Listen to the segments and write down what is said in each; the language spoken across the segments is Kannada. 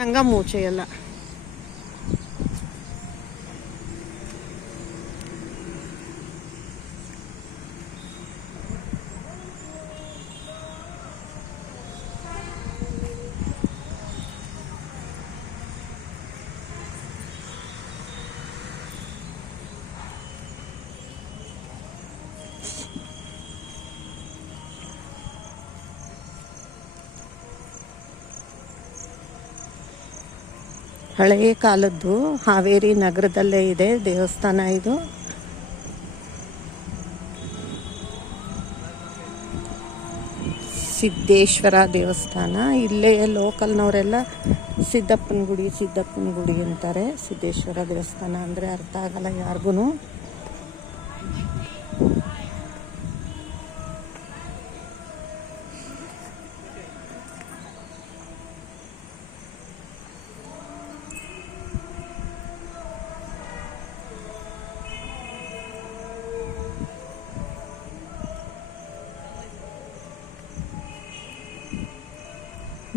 ನಂಗ ಮೂಚೆಯಲ್ಲ. ಹಳೆಯ ಕಾಲದ್ದು ಹಾವೇರಿ ನಗರದಲ್ಲೇ ಇದೆ ದೇವಸ್ಥಾನ ಇದು. ಸಿದ್ದೇಶ್ವರ ದೇವಸ್ಥಾನ. ಇಲ್ಲೇ ಲೋಕಲ್ನವರೆಲ್ಲ ಸಿದ್ದಪ್ಪನ ಗುಡಿ ಅಂತಾರೆ. ಸಿದ್ದೇಶ್ವರ ದೇವಸ್ಥಾನ ಅಂದರೆ ಅರ್ಥ ಆಗಲ್ಲ ಯಾರಿಗೂ.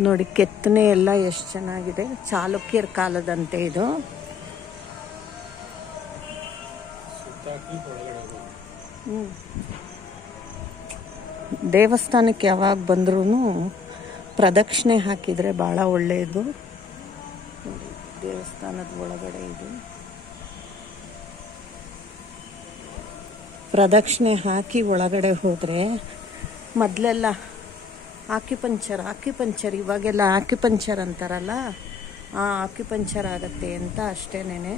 ನೋಡಿ ಕೆತ್ತನೆ ಎಲ್ಲ ಎಷ್ಟು ಚೆನ್ನಾಗಿದೆ. ಚಾಲುಕ್ಯರ ಕಾಲದಂತೆ ಇದು. ದೇವಸ್ಥಾನಕ್ಕೆ ಯಾವಾಗ ಬಂದ್ರೂ ಪ್ರದಕ್ಷಿಣೆ ಹಾಕಿದರೆ ಭಾಳ ಒಳ್ಳೆಯದು. ದೇವಸ್ಥಾನದ ಒಳಗಡೆ ಇದು ಪ್ರದಕ್ಷಿಣೆ ಹಾಕಿ ಒಳಗಡೆ ಹೋದರೆ, ಮೊದಲೆಲ್ಲ ಆಕ್ಯುಪಂಚರ್ ಇವಾಗೆಲ್ಲ ಆಕ್ಯುಪಂಚರ್ ಅಂತಾರಲ್ಲ, ಆ ಆಕ್ಯುಪಂಚರ್ ಆಗತ್ತೆ ಅಂತ ಅಷ್ಟೇನೇನೆ.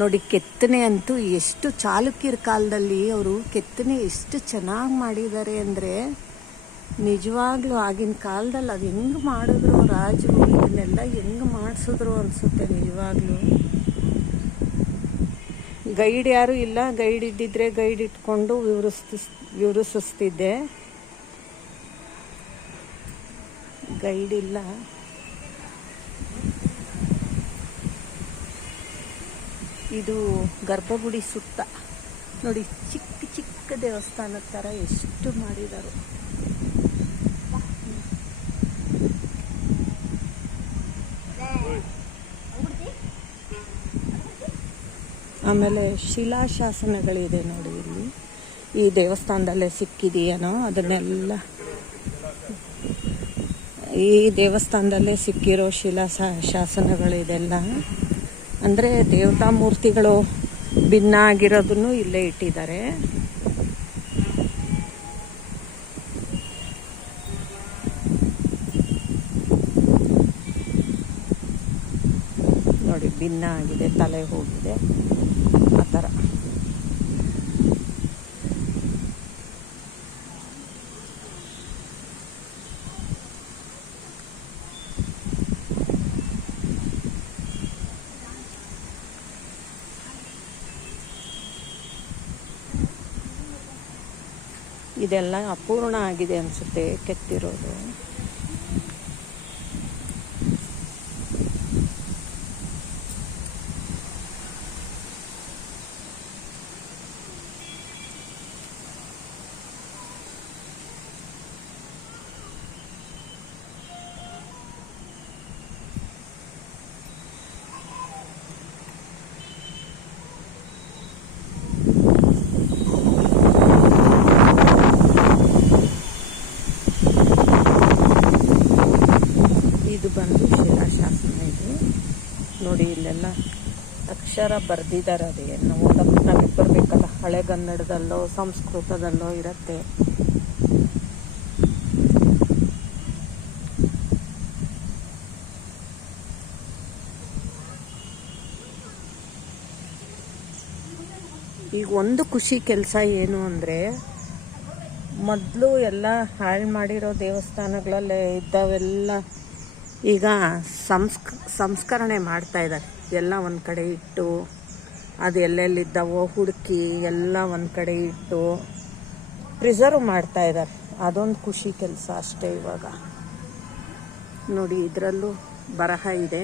ನೋಡಿ ಕೆತ್ತನೆ ಅಂತೂ ಎಷ್ಟು, ಚಾಲುಕ್ಯರ ಕಾಲದಲ್ಲಿ ಅವರು ಕೆತ್ತನೆ ಎಷ್ಟು ಚೆನ್ನಾಗಿ ಮಾಡಿದ್ದಾರೆ ಅಂದರೆ, ನಿಜವಾಗ್ಲೂ ಆಗಿನ ಕಾಲದಲ್ಲಿ ಅದು ಹೆಂಗೆ ಮಾಡಿದ್ರು ರಾಜರು, ಇದನ್ನೆಲ್ಲ ಹೆಂಗೆ ಮಾಡಿಸಿದ್ರು ಅನಿಸುತ್ತೆ ನಿಜವಾಗ್ಲೂ. ಗೈಡ್ ಯಾರೂ ಇಲ್ಲ, ಗೈಡ್ ಇದ್ದಿದ್ರೆ ಗೈಡ್ ಇಟ್ಕೊಂಡು ವಿವರಿಸ್ತಿದ್ದೆ. ಗೈಡ್ ಇಲ್ಲ. ಇದು ಗರ್ಭಗುಡಿ ಸುತ್ತ ನೋಡಿ ಚಿಕ್ಕ ಚಿಕ್ಕ ದೇವಸ್ಥಾನದ ಥರ ಎಷ್ಟು ಮಾಡಿದರು. ಆಮೇಲೆ ಶಿಲಾಶಾಸನಗಳಿದೆ ನೋಡಿ ಇಲ್ಲಿ. ಈ ದೇವಸ್ಥಾನದಲ್ಲೇ ಸಿಕ್ಕಿದೆಯೇನೋ ಅದನ್ನೆಲ್ಲ, ಈ ದೇವಸ್ಥಾನದಲ್ಲೇ ಸಿಕ್ಕಿರೋ ಶಾಸನಗಳಿದೆಲ್ಲ. ಅಂದರೆ ದೇವತಾ ಮೂರ್ತಿಗಳು ಭಿನ್ನ ಆಗಿರೋದನ್ನು ಇಲ್ಲೇ ಇಟ್ಟಿದ್ದಾರೆ. ನೋಡಿ ಭಿನ್ನ ಆಗಿದೆ, ತಲೆ ಹೋಗಿದೆ ಆ ಥರ. ಇದೆಲ್ಲ ಅಪೂರ್ಣ ಆಗಿದೆ ಅನಿಸುತ್ತೆ ಕೆತ್ತಿರೋದು. ಇದು ಬಂದು ಶಿಲಾಶಾಸನ. ಇದು ನೋಡಿ ಇಲ್ಲೆಲ್ಲ ಅಕ್ಷರ ಬರೆದಿದ್ದಾರೆ. ಅದೇನು ಓದಕ್ಕೆ ನಮಗೆ ಬರಬೇಕಲ್ಲ, ಹಳೆಗನ್ನಡದಲ್ಲೋ ಸಂಸ್ಕೃತದಲ್ಲೋ ಇರುತ್ತೆ. ಈಗ ಒಂದು ಖುಷಿ ಕೆಲಸ ಏನು ಅಂದರೆ, ಮೊದಲು ಎಲ್ಲ ಹಾಳು ಮಾಡಿರೋ ದೇವಸ್ಥಾನಗಳಲ್ಲೇ ಇದ್ದಾವೆಲ್ಲ ಈಗ ಸಂಸ್ಕರಣೆ ಮಾಡ್ತಾ ಇದ್ದಾರೆ. ಎಲ್ಲ ಒಂದು ಕಡೆ ಇಟ್ಟು, ಅದು ಎಲ್ಲೆಲ್ಲಿದ್ದಾವೋ ಹುಡುಕಿ ಎಲ್ಲ ಒಂದು ಕಡೆ ಇಟ್ಟು ಪ್ರಿಸರ್ವ್ ಮಾಡ್ತಾ ಇದ್ದಾರೆ. ಅದೊಂದು ಖುಷಿ ಕೆಲಸ ಅಷ್ಟೇ. ಇವಾಗ ನೋಡಿ ಇದರಲ್ಲೂ ಬರಹ ಇದೆ.